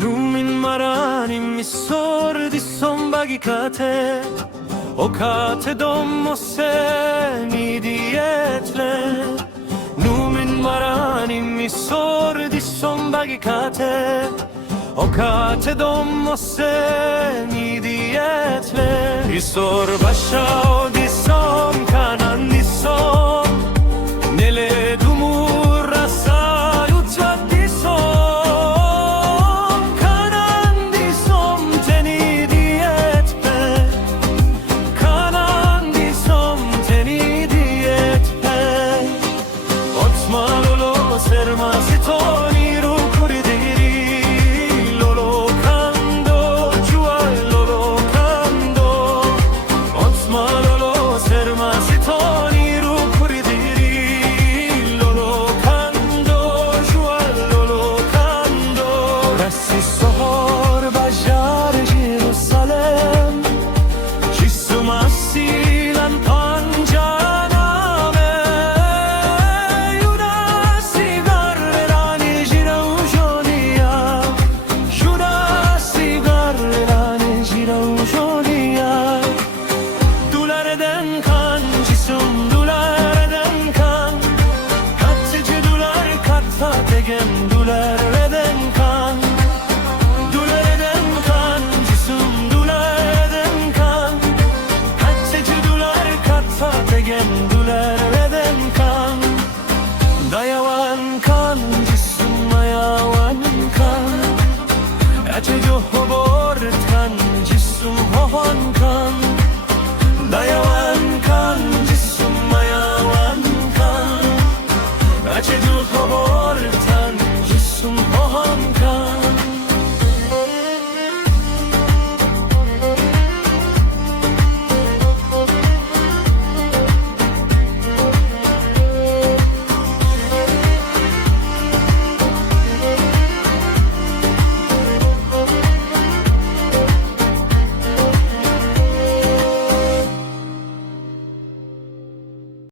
Numin marani mi sordi son bagicate o cate dommo se mi dietle. Numin marani mi sordi son bagicate o cate dommo se mi dietle. Isor başa o disom kanan disom